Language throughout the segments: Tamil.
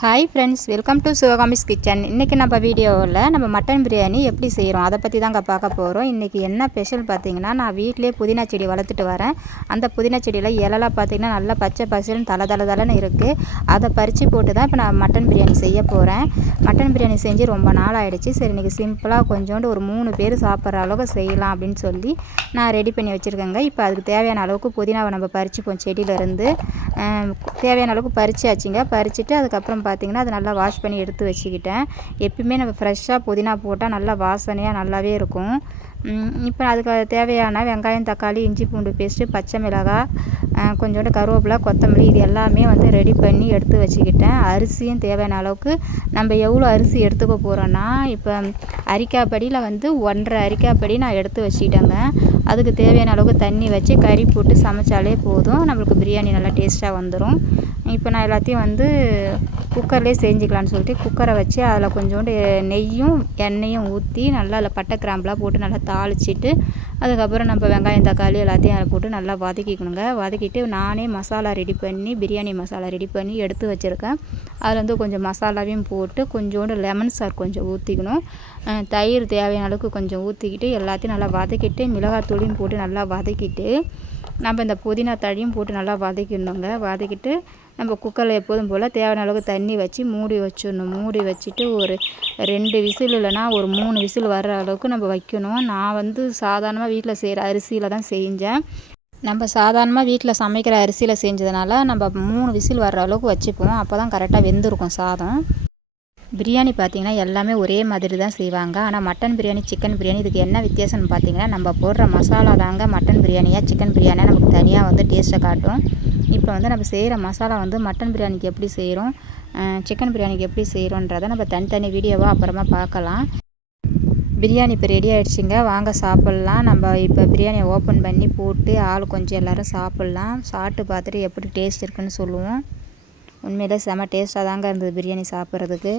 Hi friends, welcome to Sivakami's kitchen. இன்றைக்கி நம்ம வீடியோவில் நம்ம மட்டன் பிரியாணி எப்படி செய்கிறோம் அதை பற்றி தாங்க பார்க்க போகிறோம். இன்றைக்கி என்ன ஸ்பெஷல் பார்த்திங்கன்னா, நான் வீட்டிலே புதினா செடி வளர்த்துட்டு வரேன். அந்த புதினா செடியில் இலலாம் பார்த்திங்கன்னா நல்லா பச்சை பசேல்னு தலை இருக்குது. அதை பறித்து போட்டு தான் இப்போ நான் மட்டன் பிரியாணி செய்ய போகிறேன். மட்டன் பிரியாணி செஞ்சு ரொம்ப நாள் ஆகிடுச்சு. சரி, இன்றைக்கி சிம்பிளாக கொஞ்சோண்டு ஒரு 3 பேர் சாப்பிட்ற அளவுக்கு செய்யலாம் அப்படின்னு சொல்லி நான் ரெடி பண்ணி வச்சுருக்கேங்க. இப்போ அதுக்கு தேவையான அளவுக்கு புதினாவை நம்ம பறிச்சுப்போம். செடியிலேருந்து தேவையான அளவுக்கு பறிச்சாச்சுங்க. பறிச்சுட்டு அதுக்கப்புறம் பார்த்திங்கன்னா அதை நல்லா வாஷ் பண்ணி எடுத்து வச்சுக்கிட்டேன். எப்பயுமே நம்ம ஃப்ரெஷ்ஷாக புதினா போட்டால் நல்லா வாசனையாக நல்லாவே இருக்கும். இப்போ அதுக்கு தேவையான வெங்காயம், தக்காளி, இஞ்சி பூண்டு பேஸ்ட்டு, பச்சை மிளகாய், கொஞ்சோண்டு கருவேப்பிலை, கொத்தமல்லி இது எல்லாமே ரெடி பண்ணி எடுத்து வச்சுக்கிட்டேன். அரிசியும் தேவையான அளவுக்கு நம்ம எவ்வளோ அரிசி எடுத்துக்க போகிறோன்னா, இப்போ அரிக்காப்படியில் 1.5 அரிக்காப்படி நான் எடுத்து வச்சுக்கிட்டேங்க. அதுக்கு தேவையான அளவுக்கு தண்ணி வச்சு கறி போட்டு சமைச்சாலே போதும், நம்மளுக்கு பிரியாணி நல்லா டேஸ்ட்டாக வந்துடும். இப்போ நான் எல்லாத்தையும் குக்கர்லேயே செஞ்சுக்கலான்னு சொல்லிட்டு குக்கரை வச்சு அதில் கொஞ்சோண்டு நெய்யும் எண்ணெயும் ஊற்றி நல்லா அதில் பட்டை கிராம்பெலாம் போட்டு நல்லா தாளிச்சிட்டு, அதுக்கப்புறம் நம்ம வெங்காயம், தக்காளி எல்லாத்தையும் அதில் போட்டு நல்லா வதக்கிக்கணுங்க. வதக்கிட்டு நானே மசாலா ரெடி பண்ணி பிரியாணி மசாலா ரெடி பண்ணி எடுத்து வச்சுருக்கேன். அதில் கொஞ்சம் மசாலாவையும் போட்டு கொஞ்சோண்டு லெமன் சார் கொஞ்சம் ஊற்றிக்கணும். தயிர் தேவையான அளவுக்கு கொஞ்சம் ஊற்றிக்கிட்டு எல்லாத்தையும் நல்லா வதக்கிட்டு மிளகாத்தூளையும் போட்டு நல்லா வதக்கிட்டு நம்ம இந்த புதினா தழையும் போட்டு நல்லா வதக்கிடணுங்க. வதக்கிட்டு நம்ம குக்கரில் எப்போதும் போல் தேவையான அளவுக்கு தண்ணி வச்சு மூடி வச்சிடணும். மூடி வச்சுட்டு ஒரு 2 விசில் இல்லைனா ஒரு 3 விசில் வர்ற அளவுக்கு நம்ம வைக்கணும். நான் சாதாரணமாக வீட்டில் செய்கிற அரிசியில் தான் செஞ்சேன். நம்ம சாதாரணமாக வீட்டில் சமைக்கிற அரிசியில் செஞ்சதுனால நம்ம 3 விசில் வர்ற அளவுக்கு வச்சுப்போம். அப்போ தான் கரெக்டாக வெந்திருக்கும் சாதம். பிரியாணி பார்த்திங்கன்னா எல்லாமே ஒரே மாதிரி தான் செய்வாங்க. ஆனால் மட்டன் பிரியாணி, சிக்கன் பிரியாணி இதுக்கு என்ன வித்தியாசம்னு பார்த்திங்கன்னா, நம்ம போடுற மசாலா தாங்க மட்டன் பிரியாணியாக சிக்கன் பிரியாணியாக நமக்கு தனியாக டேஸ்ட்டை காட்டும். இப்போ நம்ம செய்கிற மசாலா மட்டன் பிரியாணிக்கு எப்படி செய்கிறோம், சிக்கன் பிரியாணிக்கு எப்படி செய்கிறோன்றதை நம்ம தனித்தனி வீடியோவாக அப்புறமா பார்க்கலாம். பிரியாணி இப்போ ரெடி ஆகிடுச்சிங்க, வாங்க சாப்பிட்லாம். நம்ம இப்போ பிரியாணியை ஓப்பன் பண்ணி போட்டு ஆள் கொஞ்சம் எல்லோரும் சாப்பிட்லாம். சாப்பிட்டு பார்த்துட்டு எப்படி டேஸ்ட் இருக்குதுன்னு சொல்லுவோம். உண்மையிலே செம டேஸ்ட்டாக தாங்க இருந்தது பிரியாணி சாப்பிட்றதுக்கு.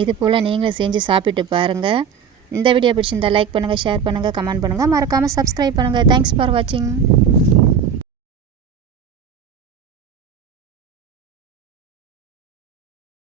இது போல் நீங்களும் செஞ்சு சாப்பிட்டு பாருங்கள். இந்த வீடியோ பிடிச்சிருந்தால் லைக் பண்ணுங்கள், ஷேர் பண்ணுங்கள், கமெண்ட் பண்ணுங்கள், மறக்காமல் சப்ஸ்கிரைப் பண்ணுங்கள். தேங்க்ஸ் ஃபார் வாட்சிங்.